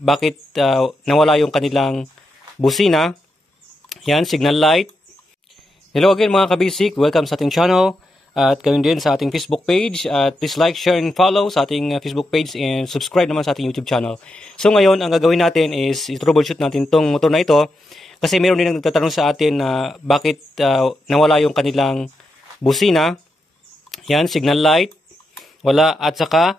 bakit nawala yung kanilang busina. Yan, signal light. Hello again mga kabisik, welcome sa ating channel. At gayon din sa ating Facebook page. At please like, share, and follow sa ating Facebook page. And subscribe naman sa ating YouTube channel. So ngayon, ang gagawin natin is i-troubleshoot natin tong motor na ito. Kasi meron din nagtatanong sa atin na bakit nawala yung kanilang busina. Yan, signal light. Wala. At saka,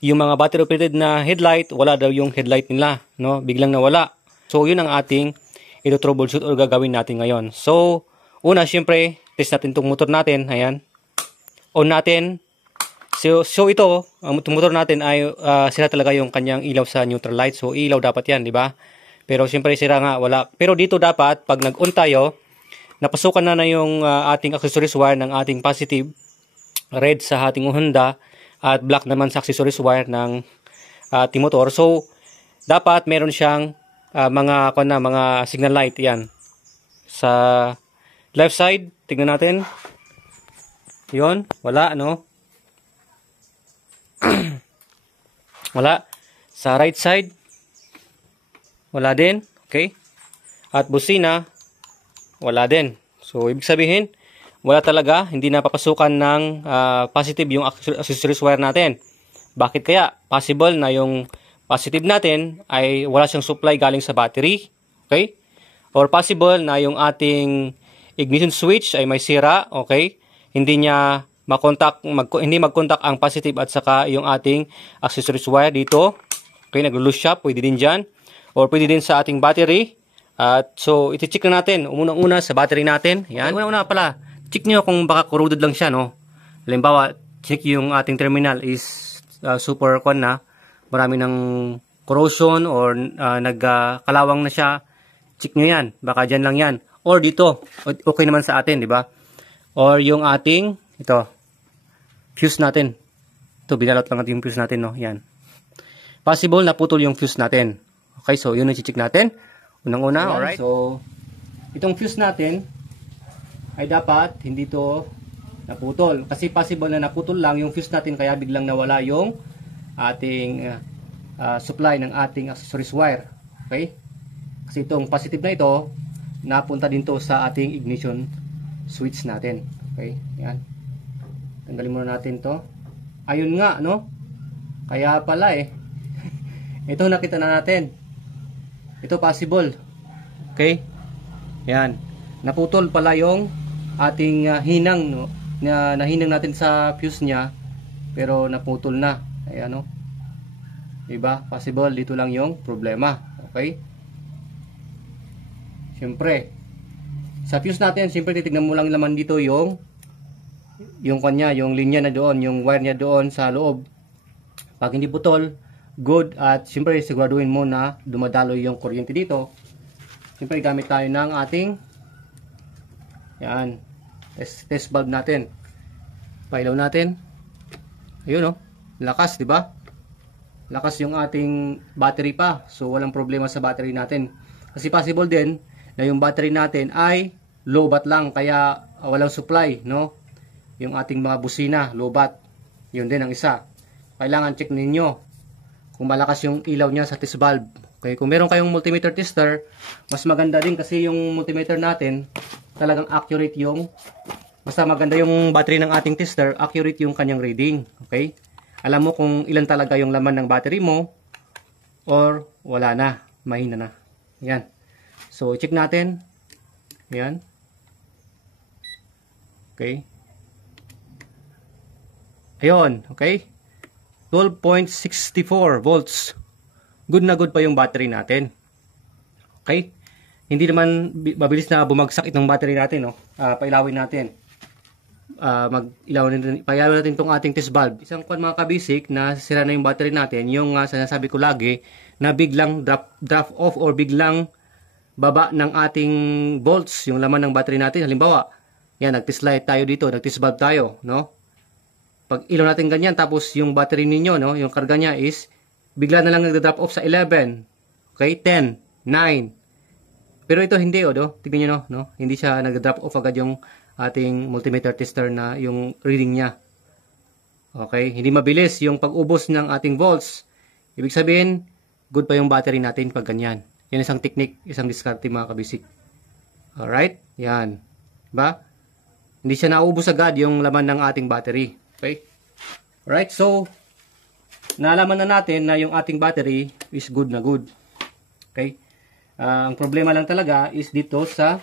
yung mga battery operated na headlight, wala daw yung headlight nila. No? Biglang nawala. So yun ang ating ito-troubleshoot or gagawin natin ngayon. So, una, syempre, test natin itong motor natin. Ayan. On natin. So ito, ang motor natin ay sira talaga yung kanyang ilaw sa neutral light. So, ilaw dapat yan, di ba? Pero syempre, sira nga, wala. Pero dito dapat, pag nag-on tayo, napasukan na yung ating accessories wire ng ating positive. Red sa ating Honda. At black naman sa accessories wire ng ating motor. So, dapat meron siyang mga signal light. Yan. Sa left side, tingnan natin. Yun, wala, no? Wala. Sa right side, wala din. Okay? At busina, wala din. So, ibig sabihin, wala talaga, hindi napapasukan ng positive yung accessories wire natin. Bakit kaya? Possible na yung positive natin ay wala siyang supply galing sa battery. Okay? Or possible na yung ating ignition switch ay may sira. Okay? Hindi niya hindi mag-contact ang positive at saka yung ating accessories wire dito. Okay, nag-loose siya, pwede din dyan. Or pwede din sa ating battery. At so, iti-check na natin. Unang-una sa battery natin. Yan. Una-una pala, check nyo kung baka corroded lang siya, no? Halimbawa, check yung ating terminal is super na. Marami ng corrosion or nagkalawang na siya. Check nyo yan. Baka dyan lang yan. Or dito, okay naman sa atin, di ba? Or yung ating, ito, fuse natin. Ito, binalot lang natin yung fuse natin, no? Yan. Possible na putol yung fuse natin. Okay, so yun ang check natin. Unang-una, alright. So, itong fuse natin ay dapat hindi to naputol. Kasi possible na naputol lang yung fuse natin kaya biglang nawala yung ating supply ng ating accessories wire. Okay? Kasi itong positive na ito, napunta din to sa ating ignition switch natin. Okay? Yan. Tanggalin muna natin to. Ayun nga, no? Kaya pala ito nakita na natin. Ito possible. Okay? Yan. Naputol pala yung ating hinang, no? Nahinang natin sa fuse niya. Pero naputol na. Ayan, no? Diba? Possible. Dito lang yung problema. Okay? Siyempre, sa fuse natin, siyempre titignan mo lang naman dito yung kanya, yung linya na doon, yung wire niya doon sa loob. Pag hindi putol, good. At siyempre siguraduhin mo na dumadaloy yung kuryente dito. Siyempre gamit tayo ng ating yan, test bulb natin. Pailaw natin. Ayun, oh. Lakas, di ba? Lakas yung ating battery pa. So walang problema sa battery natin. Kasi possible din na yung battery natin ay low-bat lang, kaya walang supply, no? Yung ating mga busina, low-bat. Yun din ang isa. Kailangan check ninyo kung malakas yung ilaw niya sa test bulb. Okay, kung meron kayong multimeter tester, mas maganda din kasi yung multimeter natin talagang accurate yung, basta maganda yung battery ng ating tester, accurate yung kanyang reading. Okay? Alam mo kung ilan talaga yung laman ng battery mo or wala na, mahina na. Yan. So, check natin. Yan. Okay. Ayun. Okay. 12.64 volts. Good na good pa yung battery natin. Okay. Hindi naman mabilis na bumagsak itong battery natin. No? Pailawin natin. Pailawin natin itong ating test bulb. Isang mga kabisik na sira na yung battery natin. Yung sinasabi ko lagi na biglang drop off or biglang baba ng ating volts yung laman ng battery natin. Halimbawa, yan, nag-test light tayo dito, nag-test bulb tayo, no? Pag ilaw natin ganyan, tapos yung battery ninyo, no, yung karga niya is bigla na lang nagda-drop off sa 11. Okay, 10, 9. Pero ito hindi, no? Tingnan niyo, no? Hindi siya nagda-drop off agad yung ating multimeter tester na yung reading niya. Okay, hindi mabilis yung pag-ubos ng ating volts. Ibig sabihin, good pa yung battery natin pag ganyan. Yan isang technique, isang diskarte mga kabisik. Alright? Yan. Diba? Hindi siya naubos agad yung laman ng ating battery. Okay? Alright, so nalaman na natin na yung ating battery is good na good. Okay? Ang problema lang talaga is dito sa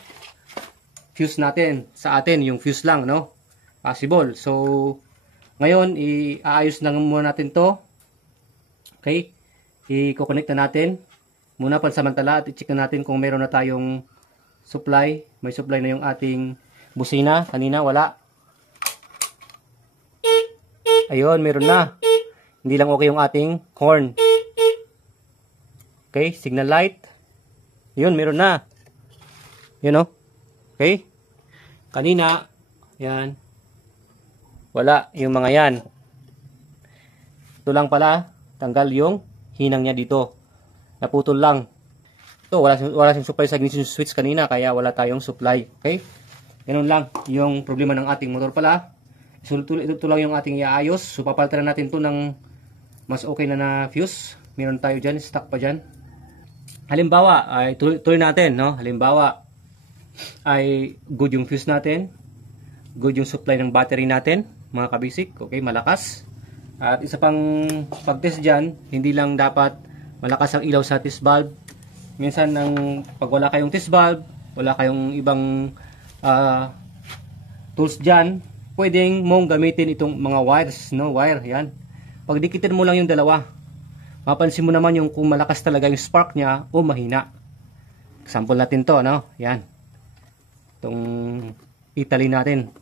fuse natin. Sa atin, yung fuse lang, no? Possible. So, ngayon, iaayos na muna natin to. Okay? I-connect na natin. Muna pansamantala at i-check na natin kung meron na tayong supply. May supply na yung ating busina. Kanina, wala. Ayun, meron na. Hindi lang okay yung ating horn. Okay, signal light. Yun, meron na. Yun, no? Okay? Kanina, yan. Wala, yung mga yan. Ito lang pala, tanggal yung hinang niya dito. Naputol lang. Ito, wala siyang supply sa ignition switch kanina, kaya wala tayong supply. Okay? Ganun lang, yung problema ng ating motor pala. So, ito lang yung ating iaayos. So, papalitan natin to ng mas okay na fuse. Meron tayo dyan, stock pa dyan. Halimbawa, ay tuloy natin, no? Halimbawa, ay good yung fuse natin. Good yung supply ng battery natin, mga kabisik. Okay, malakas. At isa pang pag-test dyan, hindi lang dapat malakas ang ilaw sa test valve. Minsan, pag wala kayong test valve, wala kayong ibang tools dyan, pwedeng mong gamitin itong mga wires, no? Wire, yan. Pag dikitin mo lang yung dalawa, mapansin mo naman yung kung malakas talaga yung spark niya o mahina. Example natin to, no? Yan. Itong Italy natin.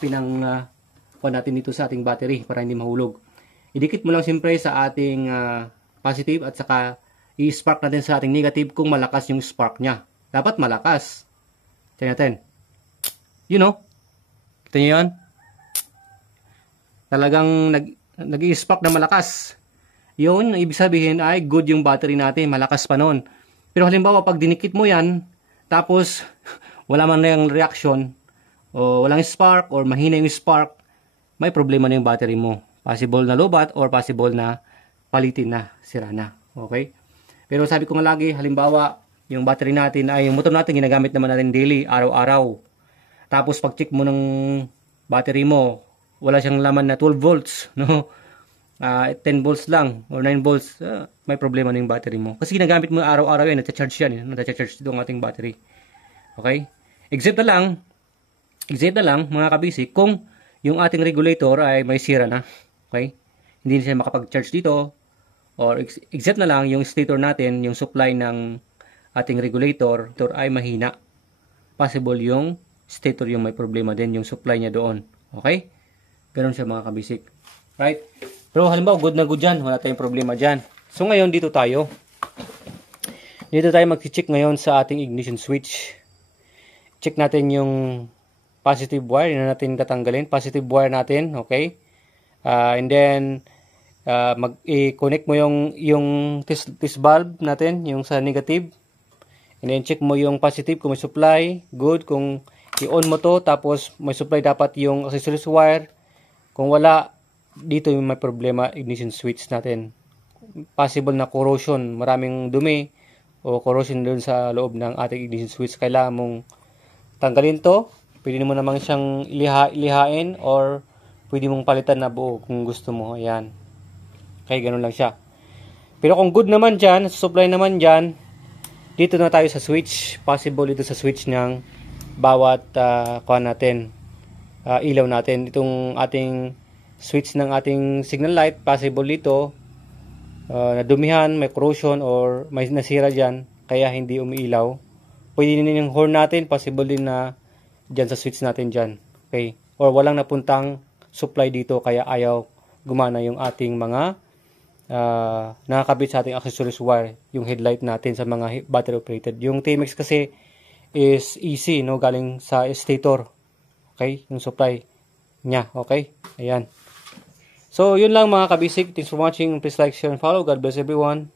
Kuha natin dito sa ating battery para hindi mahulog. Idikit mo lang siyempre sa ating positive at saka i-spark natin sa ating negative kung malakas yung spark niya. Dapat malakas. Tingnan natin. You know? Kita nyo yan? Talagang nag-i-spark na malakas. Yun, ibig sabihin ay good yung battery natin. Malakas pa nun. Pero halimbawa, pag dinikit mo yan, tapos wala man na yung reaction, o walang spark, or mahina yung spark, may problema na yung battery mo. Possible na lobat, or possible na palitin na, sira na. Okay? Pero sabi ko nga lagi, halimbawa, yung battery natin, ay yung motor natin, ginagamit naman natin daily, araw-araw. Tapos pag-check mo ng battery mo, wala siyang laman na 12 volts, no? 10 volts lang, or 9 volts, may problema na yung battery mo. Kasi ginagamit mo araw-araw yan, nata-charge yan, nata-charge dito ang ating battery. Okay? Except na lang, mga kabisik, kung yung ating regulator ay may sira na. Okay? Hindi na siya makapag-charge dito. Or except na lang, yung stator natin, yung supply ng ating regulator ay mahina. Possible yung stator yung may problema din, yung supply niya doon. Okay? Ganun siya mga kabisik. Right? Pero halimbawa, good na good dyan. Wala tayong problema dyan. So ngayon, dito tayo mag-check ngayon sa ating ignition switch. Check natin yung positive wire. Yun na natin tatanggalin. Positive wire natin. Okay? And then, i-connect mo yung test valve natin, yung sa negative. And then, check mo yung positive kung may supply. Good. Kung i-on mo to, tapos may supply dapat yung accessories wire. Kung wala, dito yung may problema, ignition switch natin. Possible na corrosion. Maraming dumi o corrosion doon sa loob ng ating ignition switch. Kailangan mong tanggalin to. Pwede mo naman siyang ilihain or pwede mong palitan na buo kung gusto mo. Ayan. Okay, ganun lang siya. Pero kung good naman dyan, supply naman dyan, dito na tayo sa switch. Possible dito sa switch ng bawat ilaw natin. Itong ating switch ng ating signal light, possible dito, nadumihan, may corrosion or may nasira dyan, kaya hindi umiilaw. Pwede din yung horn natin, possible din na dyan sa switch natin dyan. Okay? Or walang napuntang supply dito, kaya ayaw gumana yung ating mga nakakabit sa ating accessories wire, yung headlight natin sa mga battery operated. Yung TMX kasi is easy, no? Galing sa stator. Okay? Yung supply niya. Okay? Ayan. So, yun lang mga kabisik. Thanks for watching. Please like, share, and follow. God bless everyone.